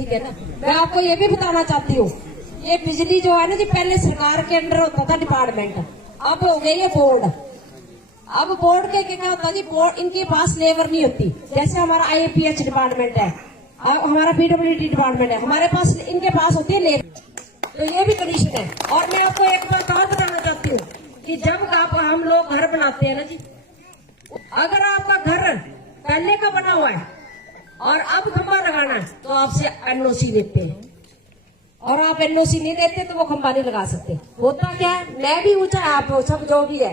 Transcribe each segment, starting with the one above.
ठीक है ना। मैं आपको ये भी बताना चाहती हूँ, ये बिजली जो है ना जी, पहले सरकार के अंडर होता था डिपार्टमेंट, अब हो गई है बोर्ड। अब बोर्ड के क्या होता है जी, बोर्ड इनके पास लेबर नहीं होती। जैसे हमारा IAPH डिपार्टमेंट है, हमारा PWD डिपार्टमेंट है, हमारे पास इनके पास होती है लेबर। तो ये भी कंडीशन है। और मैं आपको एक बात और बताना चाहती हूँ कि जब हम लोग घर बनाते हैं ना जी, अगर आपका घर पहले का बना हुआ है और अब खंबा लगाना है तो आपसे NOC लेते हैं, और आप NOC नहीं देते तो वो खंबा नहीं लगा सकते। होता क्या है, मैं भी ऊंचा है, आप सब जो भी है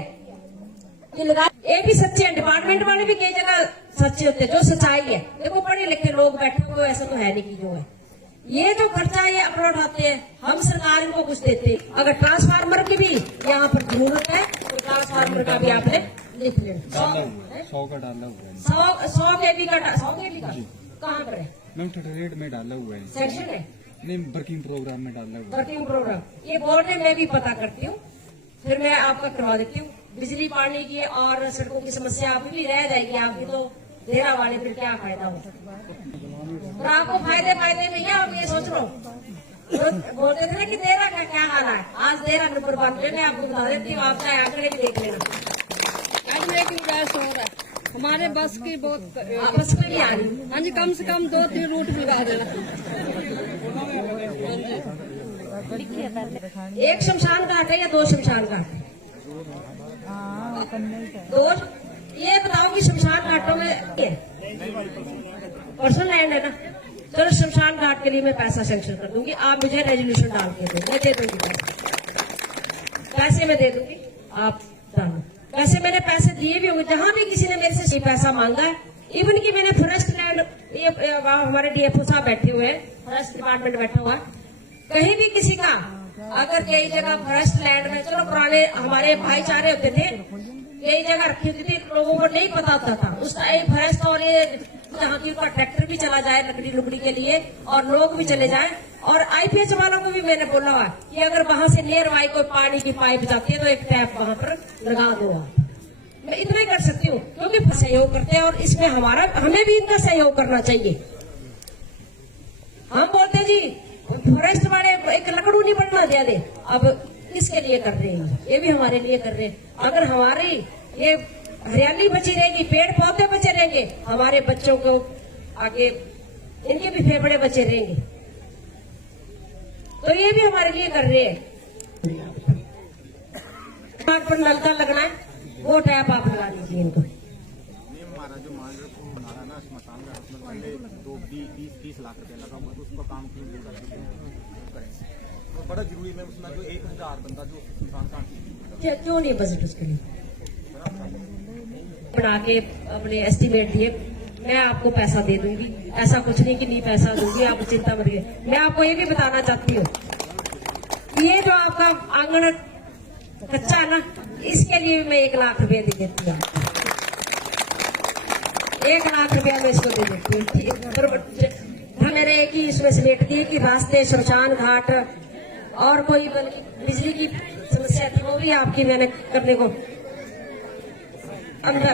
ये लगा। ये भी सच्चे हैं, डिपार्टमेंट वाले भी कई जगह सच्चे होते हैं, जो सच्चाई है। देखो पढ़े लिखे लोग बैठे हुए, ऐसा तो है नहीं कि जो है ये जो खर्चा है अपना उठाते हैं, हम सरकार इनको कुछ देते हैं। अगर ट्रांसफार्मर की भी यहाँ पर जरूरत है तो ट्रांसफार्मर का भी आपने लिख लेना। 100 का डाला हुआ है, 100 kV का कहाँ पर है मैम? 38 में डाला हुआ है, सेक्शन है नहीं वर्किंग प्रोग्राम में डाला हुआ है। वर्किंग प्रोग्राम ये बोर्ड है, मैं भी पता करती हूँ, फिर मैं आपका करवा देती हूँ। बिजली पानी की और सड़कों की समस्या अभी भी रह जाएगी आपकी, तो देना वाले फिर क्या फायदा हो। और आपको फायदे भैया, आप ये सोच लो, बोलते थे ना कि देरा का क्या हाल है, आज देरा नंबर 1 पे मैं आपको बता देती हूँ, आप चाहे आंकड़े भी देख लेना। एक उदास हो रहा है हमारे बस की बहुत, बस में भी आ रही। हाँ जी, कम से कम 2-3 रूट मिला देना। एक शमशान घाट है या 2 शमशान घाट है? 2। ये बताओ कि शमशान घाटों में पर्सनल लैंड है ना, चलो शमशान घाट के लिए मैं पैसा सेंक्शन कर दूंगी, आप मुझे रेजोल्यूशन डाल के दो, मैं दे दूंगी पैसे, मैं दे दूंगी, आप डालो। वैसे मैंने पैसे दिए भी होंगे, जहां भी किसी ने मेरे से सही पैसा मांगा है, इवन कि मैंने फॉरेस्ट लैंड, ये हमारे DFO साहब बैठे हुए हैं, फॉरेस्ट डिपार्टमेंट बैठा हुआ है, कहीं भी किसी का अगर कई जगह फॉरेस्ट लैंड में, चलो पुराने हमारे भाईचारे होते थे, कई जगह रखी होती थी, लोगों को नहीं पता होता था उस टाइम फॉरेस्ट, और ये जहाँ की उनका ट्रैक्टर भी चला जाए लकड़ी लुकड़ी के लिए और लोग भी चले जाए। और IPH वालों को भी मैंने बोला हुआ कि अगर वहां से नियर बाई कोई पानी की पाइप जाती है तो एक टैप वहां पर लगा दो आप। मैं इतना ही कर सकती हूँ क्योंकि सहयोग करते हैं, और इसमें हमें भी इनका सहयोग करना चाहिए। हम बोलते जी फॉरेस्ट वाले एक लकड़ू नहीं बनना दिया दे, अब किसके लिए कर रहे हैं, ये भी हमारे लिए कर रहे हैं। अगर हमारी ये हरियाली बची रहेगी, पेड़ पौधे बचे रहेंगे, हमारे बच्चों को आगे इनके भी फेफड़े बचे रहेंगे, तो ये भी हमारे लिए कर रहे हैं। पर नलका लगना है, वो टैप आप लगा दीजिए इनको। हमारा जो माल बना ना स्मशान घाट में पहले 20-30 लाख रुपया लगा हुआ, तो उसका काम क्यों नहीं करें? तो बड़ा जरूरी है उसमें जो 1000 बंदा जो स्मशान घाट क्यों नहीं बजट उसके लिए बना के अपने एस्टिमेट दिए, मैं आपको पैसा दे दूंगी, ऐसा कुछ नहीं कि नहीं पैसा दूंगी, आप चिंता मत करिए। मैं आपको ये भी बताना चाहती हूँ, ये जो आपका आंगन कच्चा है ना, इसके लिए मैं 1 लाख रुपया दे देती हूँ, 1 लाख रुपया मैं इसको दे देती हूँ। मेरे एक ही इसमें स्लेट दी कि रास्ते, शमशान घाट और कोई बिजली की समस्या थी, वो भी आपकी मैंने करने को अंदर